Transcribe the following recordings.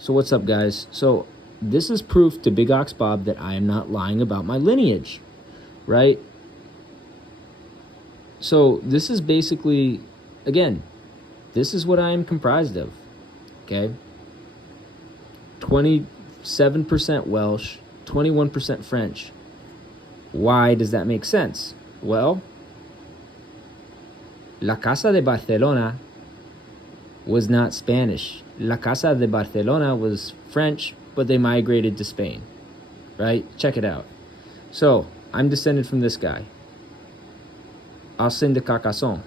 So what's up, guys? So this is proof to Big Ox Bob that I am not lying about my lineage, right? So this is basically, again, this is what I am comprised of, okay? 27% Welsh, 21% French. Why does that make sense? Well, La Casa de Barcelona was not Spanish. La Casa de Barcelona was French, but they migrated to Spain, right? Check it out. So, I'm descended from this guy, Arsène de Carcassonne,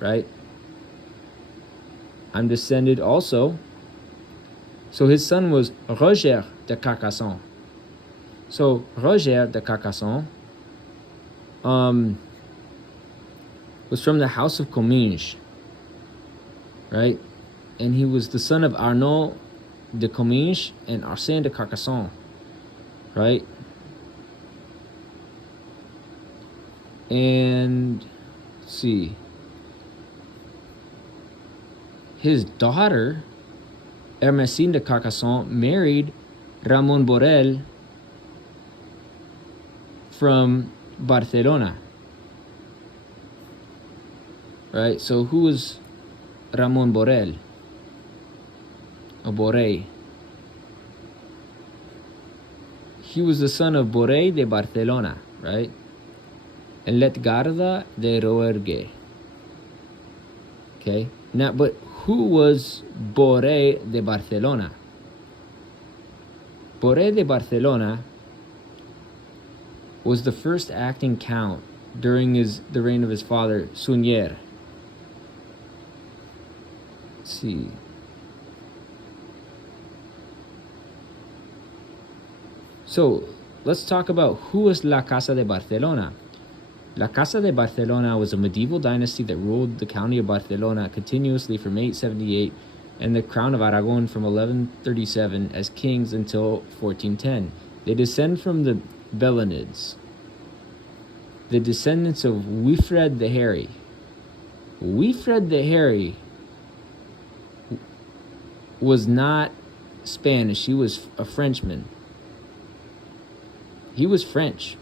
right? I'm descended also, so his son was Roger de Carcassonne. So, Roger de Carcassonne was from the House of Comminges, right? And he was the son of Arnaud de Comminges and Arsène de Carcassonne, right? And let's see, his daughter, Hermesine de Carcassonne, married Ramon Borel from Barcelona, right? So who was Ramon Borel? Or Boré. He was the son of Boré de Barcelona, right? And Letgarda de Rouergue. Okay? Now, but who was Boré de Barcelona? Boré de Barcelona was the first acting count during the reign of his father, Sunyer. Let's see. So let's talk about who was La Casa de Barcelona. La Casa de Barcelona was a medieval dynasty that ruled the county of Barcelona continuously from 878 and the crown of Aragon from 1137 as kings until 1410. They descend from the Belonids, the descendants of Wilfred the Hairy. Wilfred the Hairy was not Spanish, he was a Frenchman. He was French.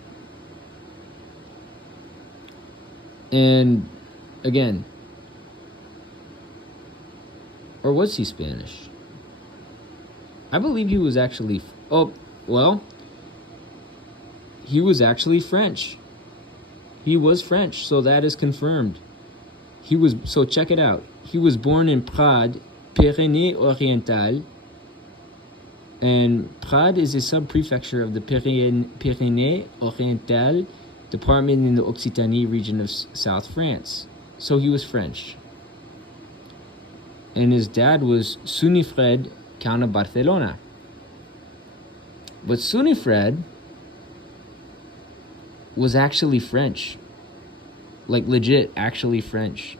And again, or was he Spanish? I believe he was actually, he was actually French. He was French, so that is confirmed. So check it out. He was born in Prades, Pyrénées-Orientales, and Prades is a sub-prefecture of the Pyrénées-Orientales department in the Occitanie region of South France. So he was French. And his dad was Sunifred, Count of Barcelona. But Sunifred was actually French. Like legit, actually French.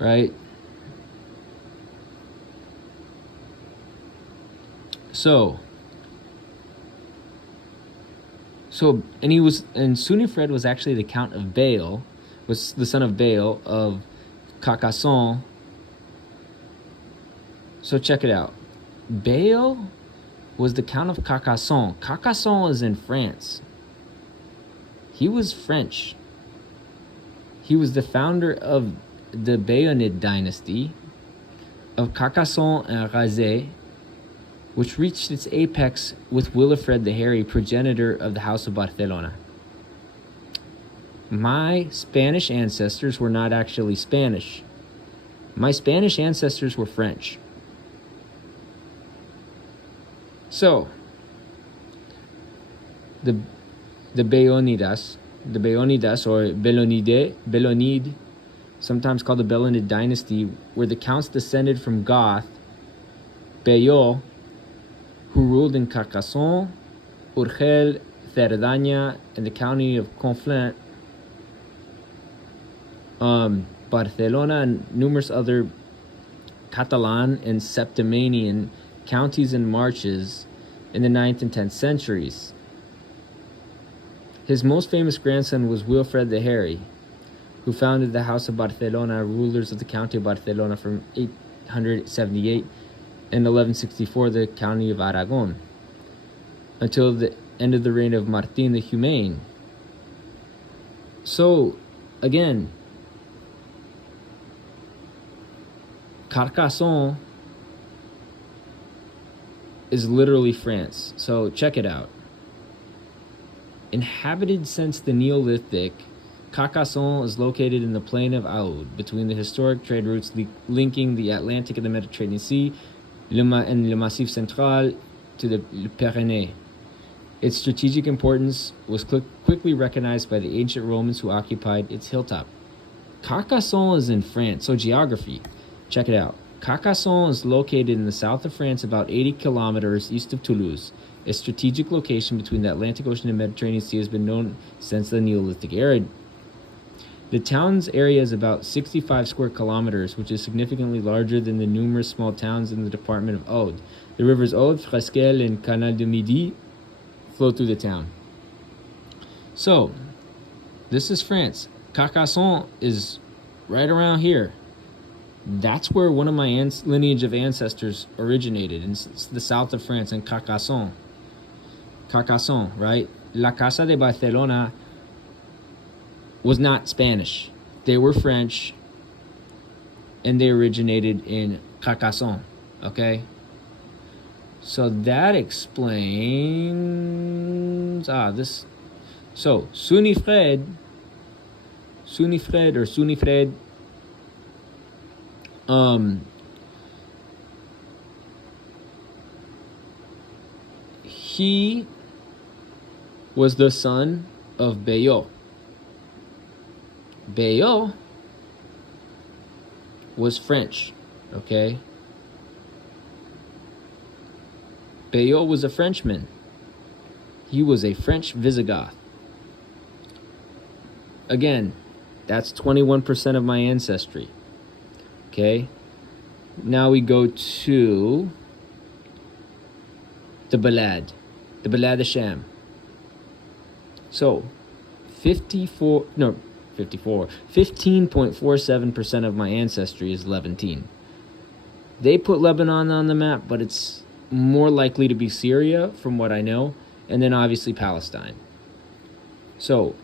Right? So Sunifred was actually the Count of Baal, was the son of Baal of Carcassonne. So check it out. Baal was the Count of Carcassonne. Carcassonne is in France. He was French. He was the founder of the Bayonid dynasty of Carcassonne and Razé, which reached its apex with Wilfred the Hairy, progenitor of the House of Barcelona. My Spanish ancestors were not actually Spanish. My Spanish ancestors were French. So, the Bayonidas or Belonide, sometimes called the Belonid dynasty, were the counts descended from Goth, Bayeux, who ruled in Carcassonne, Urgel, Cerdaña, and the county of Conflent, Barcelona, and numerous other Catalan and Septimanian counties and marches in the 9th and 10th centuries. His most famous grandson was Wilfred the Hairy, who founded the House of Barcelona, rulers of the County of Barcelona from 878 and 1164, the County of Aragon, until the end of the reign of Martin the Humane. So, again, Carcassonne is literally France. So check it out. Inhabited since the Neolithic, Carcassonne is located in the plain of Aude, between the historic trade routes linking the Atlantic and the Mediterranean Sea, and Le Massif Central to the Pyrenees. Its strategic importance was quickly recognized by the ancient Romans who occupied its hilltop. Carcassonne is in France, so geography. Check it out. Carcassonne is located in the south of France, about 80 kilometers east of Toulouse. A strategic location between the Atlantic Ocean and Mediterranean Sea has been known since the Neolithic era. The town's area is about 65 square kilometers, which is significantly larger than the numerous small towns in the department of Aude. The rivers Aude, Fresquel, and Canal du Midi flow through the town. So, this is France. Carcassonne is right around here. That's where one of my lineage of ancestors originated, in the south of France, in Carcassonne. Carcassonne, right? La Casa de Barcelona was not Spanish. They were French, and they originated in Carcassonne, okay? So that explains this. So Sunifred, he was the son of Bayeux. Bayeux was French, okay? Bayeux was a Frenchman. He was a French Visigoth. Again, that's 21% of my ancestry. Okay? Now we go to the Balad Sham. So, 15.47% of my ancestry is Levantine. They put Lebanon on the map, but it's more likely to be Syria, from what I know, and then obviously Palestine. So,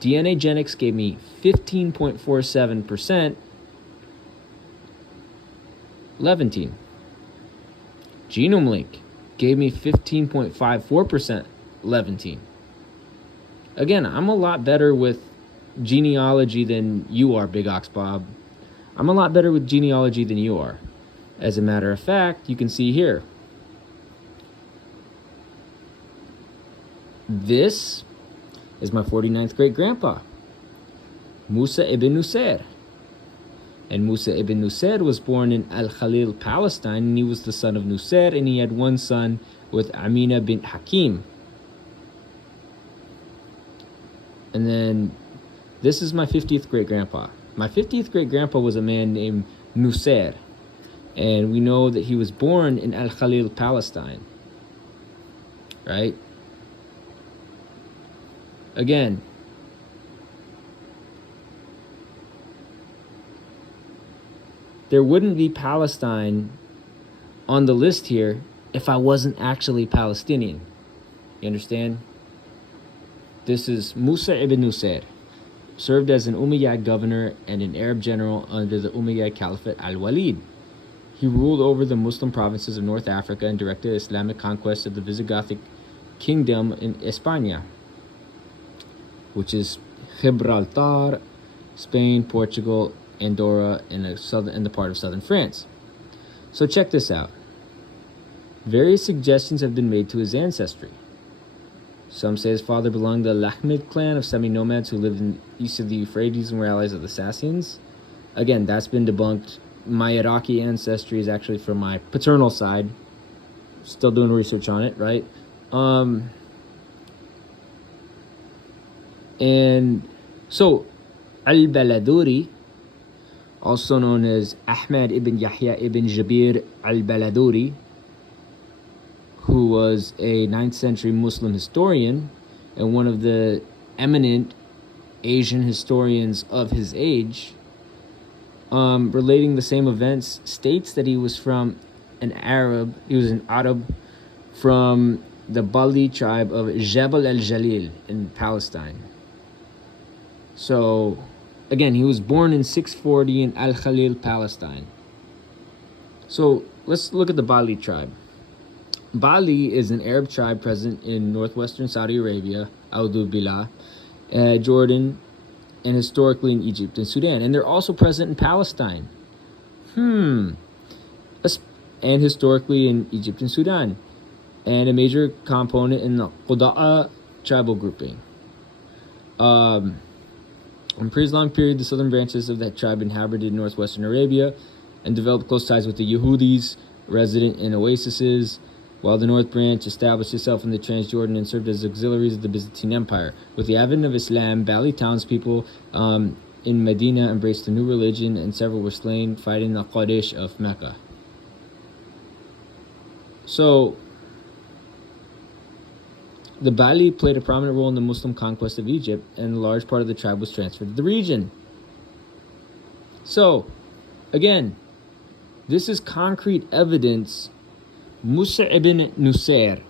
DNA Genetics gave me 15.47% Levantine. Genome Link gave me 15.54% Levantine. Again, I'm a lot better with genealogy than you are, Big Ox Bob. I'm a lot better with genealogy than you are. As a matter of fact, you can see here. This is my 49th great-grandpa, Musa ibn Nusayr. And Musa ibn Nusayr was born in Al-Khalil, Palestine, and he was the son of Nusayr, and he had one son with Amina bint Hakim. And then this is my 50th great-grandpa. My 50th great-grandpa was a man named Nusayr, and we know that he was born in Al-Khalil, Palestine, right? Again, there wouldn't be Palestine on the list here if I wasn't actually Palestinian. You understand? This is Musa ibn Nusayr, served as an Umayyad governor and an Arab general under the Umayyad Caliphate al-Walid. He ruled over the Muslim provinces of North Africa and directed Islamic conquest of the Visigothic kingdom in España, which is Gibraltar, Spain, Portugal, Andorra, and the part of southern France. So check this out. Various suggestions have been made to his ancestry. Some say his father belonged to the Lahmid clan of semi-nomads who lived in east of the Euphrates and were allies of the Sassanians. Again, that's been debunked. My Iraqi ancestry is actually from my paternal side. Still doing research on it, right? And so, Al-Baladuri, also known as Ahmad ibn Yahya ibn Jabir al-Baladuri, who was a 9th century Muslim historian and one of the eminent Asian historians of his age, relating the same events, states that he was from an Arab from the Bali tribe of Jebel el-Jalil in Palestine. So, again, he was born in 640 in Al-Khalil, Palestine. So, let's look at the Bali tribe. Bali is an Arab tribe present in northwestern Saudi Arabia, Audu Billah, Jordan, and historically in Egypt and Sudan. And they're also present in Palestine. And historically in Egypt and Sudan. And a major component in the Quda'a tribal grouping. In pre-Islamic period, the southern branches of that tribe inhabited northwestern Arabia and developed close ties with the Yehudis, resident in oases, while the North Branch established itself in the Transjordan and served as auxiliaries of the Byzantine Empire. With the advent of Islam, Bali townspeople in Medina embraced the new religion, and several were slain fighting the Quraysh of Mecca. So, the Bali played a prominent role in the Muslim conquest of Egypt, and a large part of the tribe was transferred to the region. So, again, this is concrete evidence Musa ibn Nusair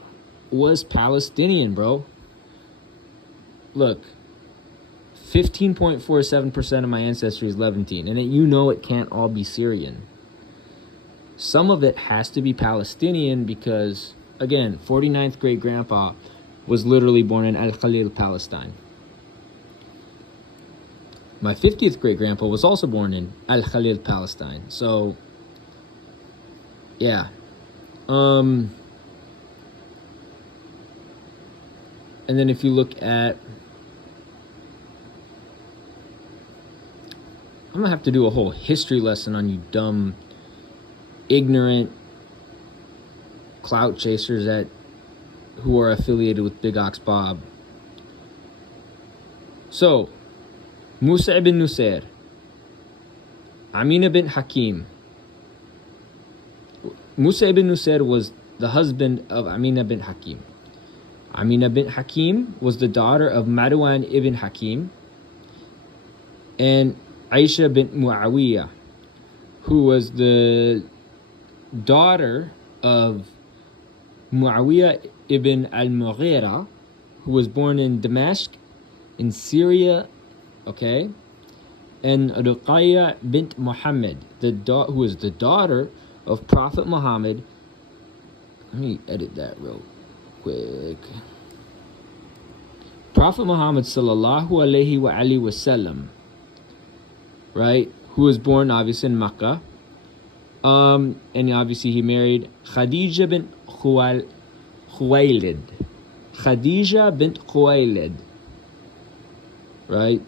was Palestinian, bro. Look, 15.47% of my ancestry is Levantine, and you know it can't all be Syrian. Some of it has to be Palestinian because, again, 49th great-grandpa was literally born in Al-Khalil, Palestine. My 50th great-grandpa was also born in Al-Khalil, Palestine. So, yeah. And then if you look at, I'm gonna have to do a whole history lesson on you dumb, ignorant clout chasers who are affiliated with Big Ox Bob. So, Musa ibn Nusair, Amina bint Hakim. Musa ibn Nusair was the husband of Amina bint Hakim. Amina bint Hakim was the daughter of Marwan ibn Hakim and Aisha bint Muawiyah, who was the daughter of Muawiyah ibn al-Mughira, who was born in Damascus, in Syria, okay? And Ruqayya bint Muhammad, who was the daughter of Prophet Muhammad. Let me edit that real quick. Prophet Muhammad sallallahu alaihi wa alihi wasallam, right? Who was born obviously in Makkah. And obviously he married Khadija bint Khuwaylid. Khadija bint Khuwaylid. Right?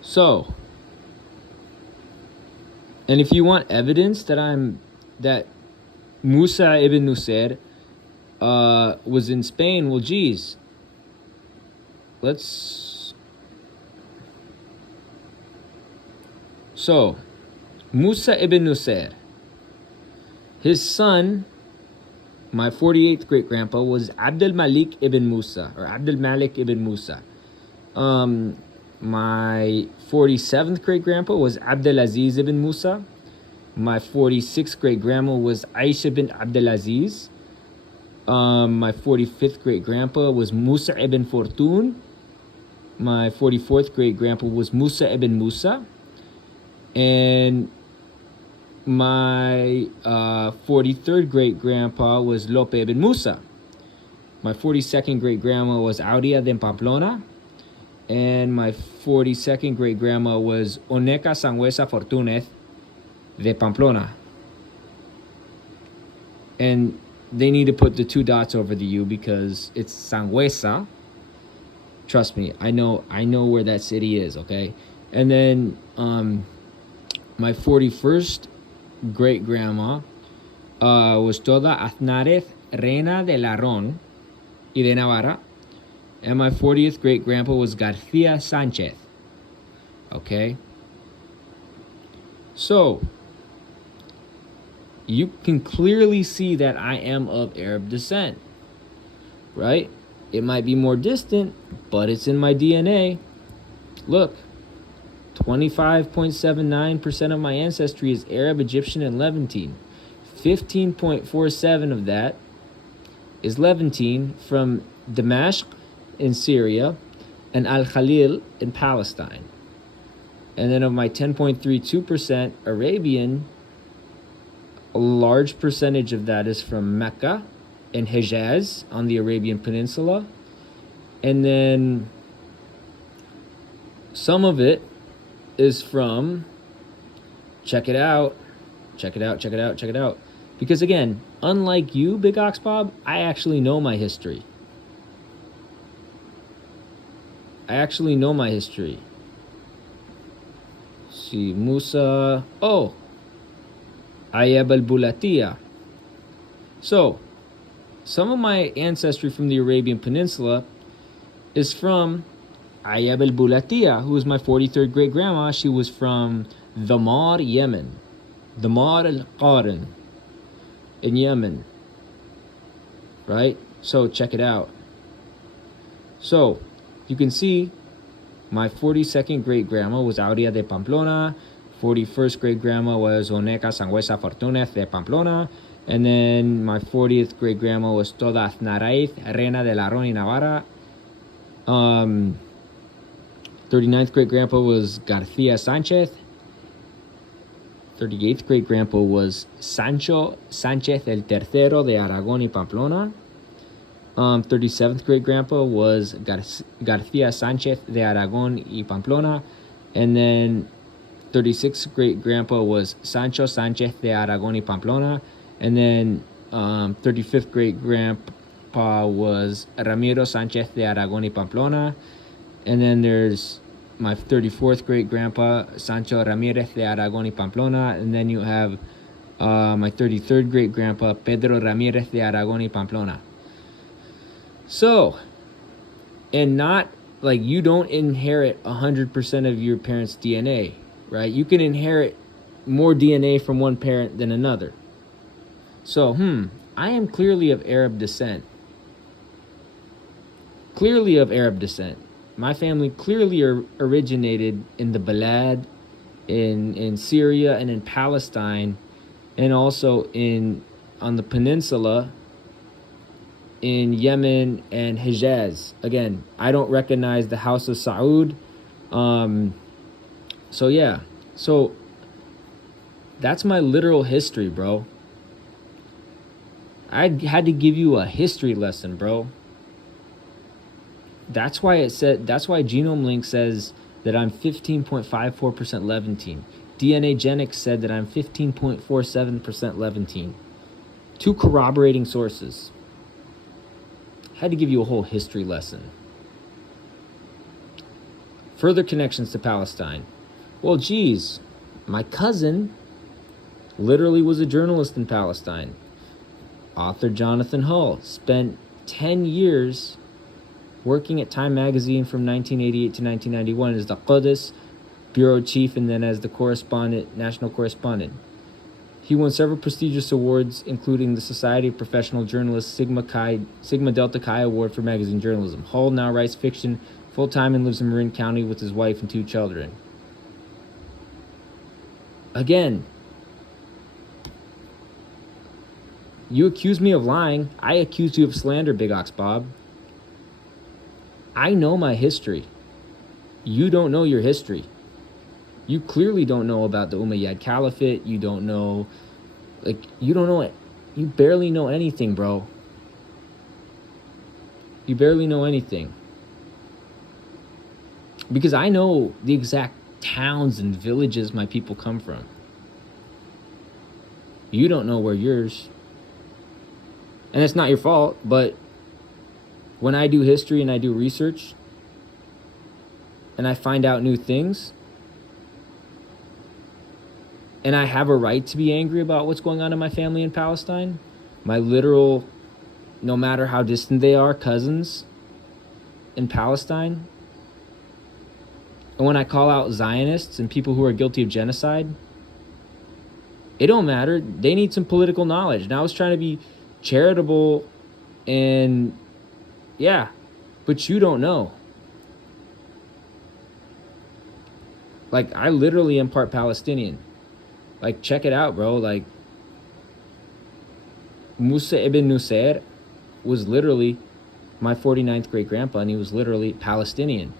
So, and if you want evidence that Musa ibn Nusair was in Spain, well, geez, So, Musa ibn Nusair, his son, my 48th great-grandpa, was Abdul Malik ibn Musa, or Abdul Malik ibn Musa. My 47th great-grandpa was Abdul Aziz ibn Musa. My 46th great-grandma was Aisha bint Abdul Aziz. My 45th great-grandpa was Musa ibn Fortun. My 44th great-grandpa was Musa ibn Musa. And my 43rd great-grandpa was Lope ibn Musa. My 42nd great-grandma was Audia de Pamplona. And my 42nd great-grandma was Oneca Sangüesa Fortunez de Pamplona. And they need to put the 2 dots over the U because it's Sangüesa. Trust me, I know where that city is, okay? And then my 41st great-grandma was Toda Aznárez, Reina de Larón y de Navarra. And my 40th great-grandpa was Garcia Sanchez. Okay? So, you can clearly see that I am of Arab descent. Right? It might be more distant, but it's in my DNA. Look, 25.79% of my ancestry is Arab, Egyptian, and Levantine. 15.47 of that is Levantine from Damascus in Syria and Al-Khalil in Palestine. And then of my 10.32% Arabian, a large percentage of that is from Mecca and Hejaz on the Arabian Peninsula. And then some of it is from, check it out. Because again, unlike you, Big Ox Bob, I actually know my history. See, Musa. Oh, Ayab al-Bulatia. So, some of my ancestry from the Arabian Peninsula is from Ayab al-Bulatia, who was my 43rd great grandma. She was from Dhamar, Yemen. Dhamar al-Qaran in Yemen. Right? So, check it out. So, you can see my 42nd great grandma was Aurea de Pamplona. 41st great grandma was Oneca Sangüesa Fortunez de Pamplona. And then my 40th great grandma was Toda Aznaraiz, Reina de la Ron y Navarra. 39th great grandpa was Garcia Sanchez. 38th great grandpa was Sancho Sanchez el Tercero de Aragón y Pamplona. 37th great grandpa was Garcia Sanchez de Aragón y Pamplona. And then 36th great grandpa was Sancho Sanchez de Aragón y Pamplona. And then 35th great grandpa was Ramiro Sanchez de Aragón y Pamplona. And then there's my 34th great grandpa, Sancho Ramirez de Aragón y Pamplona. And then you have my 33rd great grandpa, Pedro Ramirez de Aragón y Pamplona. So, and not like you don't inherit 100% of your parents' DNA, right? You can inherit more DNA from one parent than another. So, I am clearly of Arab descent. My family clearly originated in the Balad, in Syria and in Palestine, and also on the peninsula in Yemen and Hejaz. Again, I don't recognize the House of Saud. So that's my literal history, bro. I had to give you a history lesson, bro. That's why Genome Link says that I'm 15.54% Levantine. DNA Genics said that I'm 15.47% Levantine. Two corroborating sources. Had to give you a whole history lesson. Further connections to Palestine. Well, geez, my cousin literally was a journalist in Palestine. Author Jonathan Hull spent 10 years working at Time magazine from 1988 to 1991 as the Qudus bureau chief and then as the national correspondent. He won several prestigious awards, including the Society of Professional Journalists Sigma Delta Chi Award for Magazine Journalism. Hull now writes fiction full-time and lives in Marin County with his wife and 2 children. Again, you accuse me of lying. I accuse you of slander, Big Ox Bob. I know my history. You don't know your history. You clearly don't know about the Umayyad Caliphate. You don't know it. You barely know anything, bro. You barely know anything. Because I know the exact towns and villages my people come from. You don't know where yours. And it's not your fault, but when I do history and I do research and I find out new things, and I have a right to be angry about what's going on in my family in Palestine, my literal, no matter how distant they are, cousins in Palestine. And when I call out Zionists and people who are guilty of genocide, it don't matter. They need some political knowledge. And I was trying to be charitable and, yeah, But you don't know. Like, I literally am part Palestinian. Like, check it out, bro. Like, Musa ibn Nusayr was literally my 49th great grandpa, and he was literally Palestinian.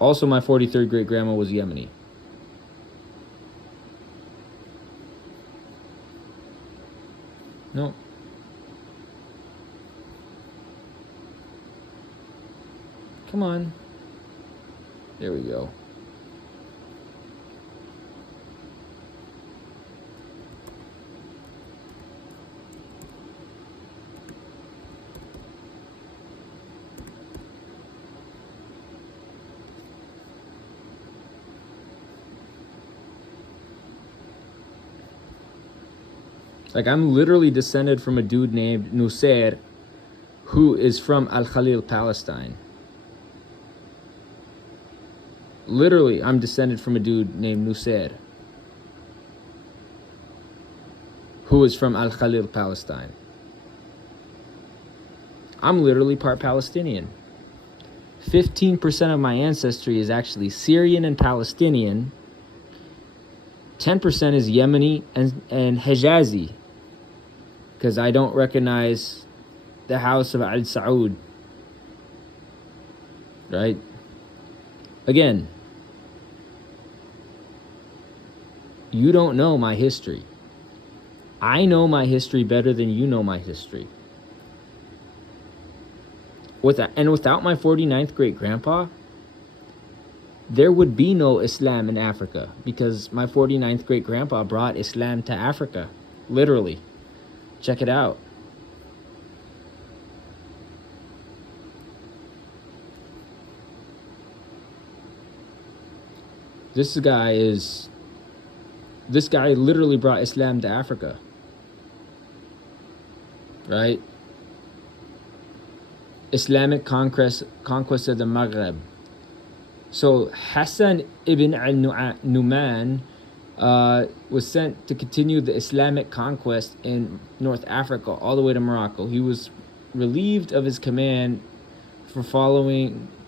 Also, my 43rd great grandma was Yemeni. No. Come on. There we go. Like, I'm literally descended from a dude named Nusayr, who is from Al-Khalil, Palestine. Literally, I'm descended from a dude named Nusayr, who is from Al-Khalil, Palestine. I'm literally part Palestinian. 15% of my ancestry is actually Syrian and Palestinian. 10% is Yemeni and Hijazi, because I don't recognize the house of Al Saud. Right? Again, you don't know my history. I know my history better than you know my history. Without my 49th great grandpa, there would be no Islam in Africa, because my 49th great grandpa brought Islam to Africa. Literally. Check it out. This guy literally brought Islam to Africa. Right? Islamic conquest of the Maghreb. So Hassan ibn al-Numan was sent to continue the Islamic conquest in North Africa all the way to Morocco. He was relieved of his command for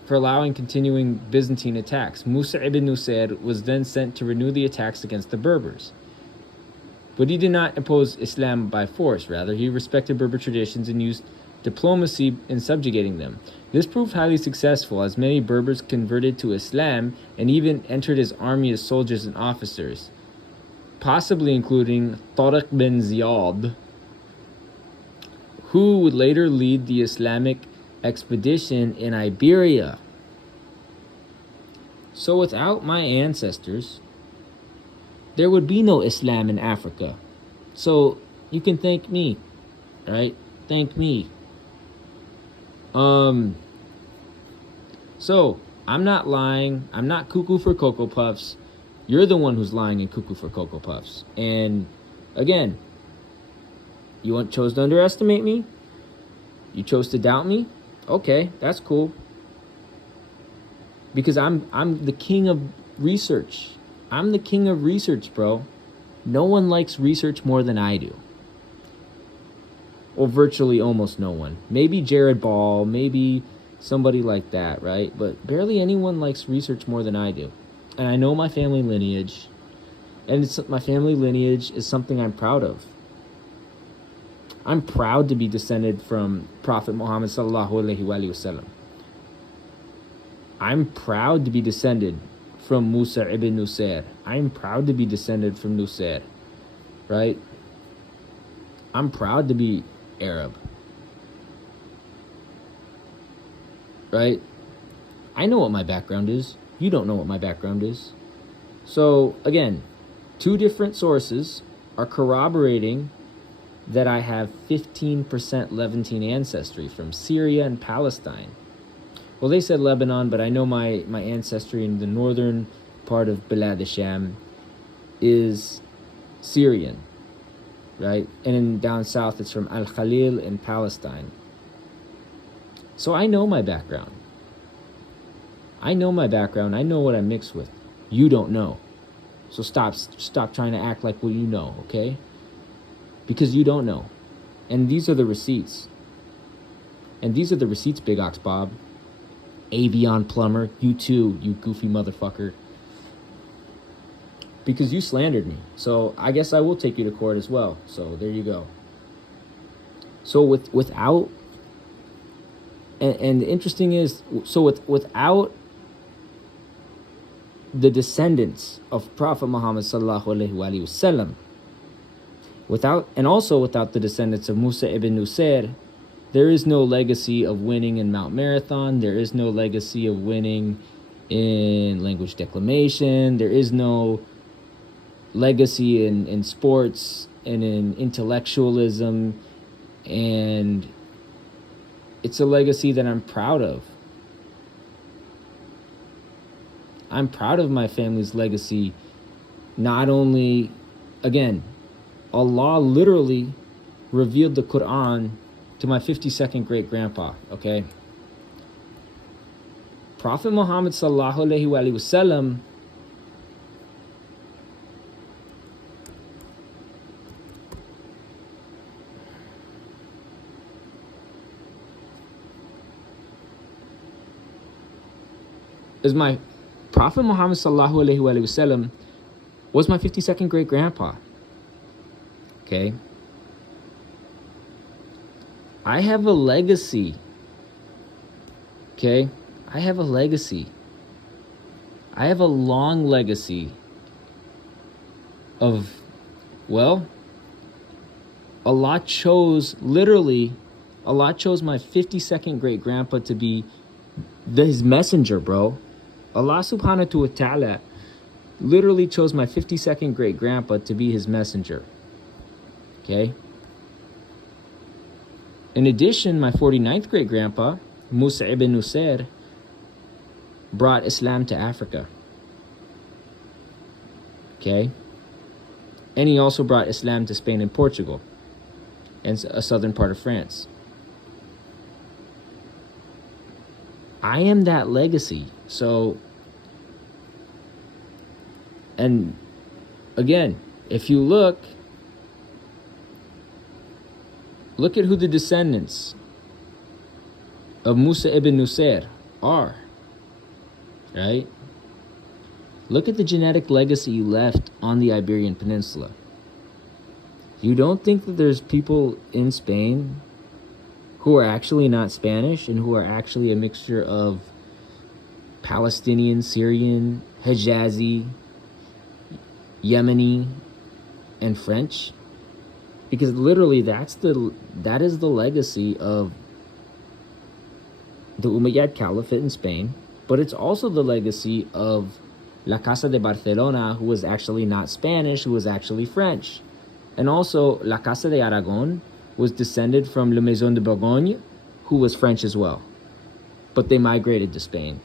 allowing continuing Byzantine attacks. Musa ibn Nusayr was then sent to renew the attacks against the Berbers. But he did not impose Islam by force. Rather, he respected Berber traditions and used diplomacy in subjugating them. This proved highly successful, as many Berbers converted to Islam and even entered his army as soldiers and officers, possibly including Tariq bin Ziyad, who would later lead the Islamic expedition in Iberia. So without my ancestors, there would be no Islam in Africa. So you can thank me, right? Thank me. So I'm not lying. I'm not cuckoo for Cocoa Puffs. You're the one who's lying and cuckoo for Cocoa Puffs. And again, you chose to underestimate me? You chose to doubt me? Okay, that's cool. Because I'm the king of research. I'm the king of research, bro. No one likes research more than I do. Or virtually almost no one. Maybe Jared Ball, maybe somebody like that, right? But barely anyone likes research more than I do. And I know my family lineage. And my family lineage is something I'm proud of. I'm proud to be descended from Prophet Muhammad sallallahu alaihi wasallam. I'm proud to be descended from Musa ibn Nusayr. I'm proud to be descended from Nusayr, right? I'm proud to be Arab, right? I know what my background is. You don't know what my background is. So again, two different sources are corroborating that I have 15% Levantine ancestry from Syria and Palestine. Well, they said Lebanon, but I know my ancestry in the northern part of Bilad al-Sham is Syrian. right? And then down south, it's from Al-Khalil in Palestine. So I know my background. I know my background. I know what I mix with. You don't know. So stop trying to act like what you know, okay? Because you don't know. And these are the receipts. And these are the receipts, Big Ox Bob. Avion Plumber, you too, you goofy motherfucker. Because you slandered me. So I guess I will take you to court as well. So there you go. So without, and the interesting is, so without the descendants of Prophet Muhammad sallallahu alaihi wasallam, without the descendants of Musa ibn Nusair, there is no legacy of winning in Mount Marathon. There is no legacy of winning in language declamation. There is no legacy in sports and in intellectualism. And it's a legacy that I'm proud of. I'm proud of my family's legacy. Not only, again, Allah literally revealed the Quran to my 52nd great grandpa, okay? Prophet Muhammad sallallahu alaihi wasallam is my Prophet Muhammad sallallahu alaihi wasallam was my 52nd great grandpa. Okay? I have a legacy. Okay? I have a legacy. I have a long legacy of, well, Allah chose my 52nd great grandpa to be his messenger, bro. Allah subhanahu wa ta'ala literally chose my 52nd great grandpa to be his messenger. Okay? In addition, my 49th great grandpa, Musa ibn Nusair, brought Islam to Africa. Okay? And he also brought Islam to Spain and Portugal and a southern part of France. I am that legacy. So, and again, if you look at who the descendants of Musa ibn Nusair are, right? Look at the genetic legacy you left on the Iberian Peninsula. You don't think that there's people in Spain who are actually not Spanish and who are actually a mixture of Palestinian, Syrian, Hijazi, Yemeni, and French? Because literally that is the legacy of the Umayyad Caliphate in Spain, but it's also the legacy of La Casa de Barcelona, who was actually not Spanish, who was actually French. And also La Casa de Aragon was descended from La Maison de Bourgogne, who was French as well. But they migrated to Spain.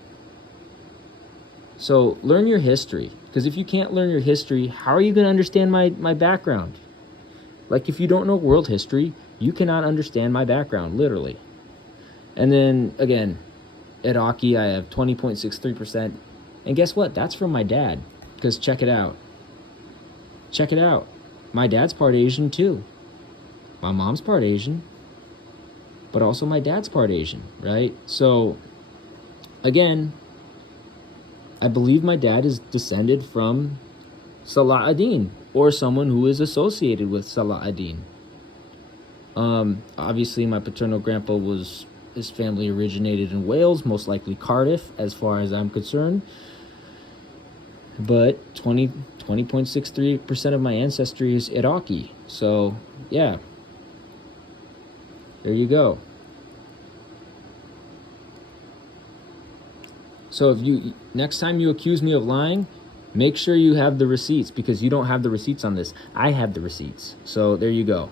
So learn your history, because if you can't learn your history, how are you going to understand my background? Like, if you don't know world history, you cannot understand my background, literally. And then, again, Iraqi, I have 20.63%. And guess what? That's from my dad, because check it out. Check it out. My dad's part Asian, too. My mom's part Asian, but also my dad's part Asian, right? So, again, I believe my dad is descended from Salah ad-Din, or someone who is associated with Salah ad-Din. Obviously, my paternal grandpa his family originated in Wales, most likely Cardiff, as far as I'm concerned. But 20.63% of my ancestry is Iraqi. So, yeah. There you go. So if next time you accuse me of lying, make sure you have the receipts, because you don't have the receipts on this. I have the receipts. So there you go.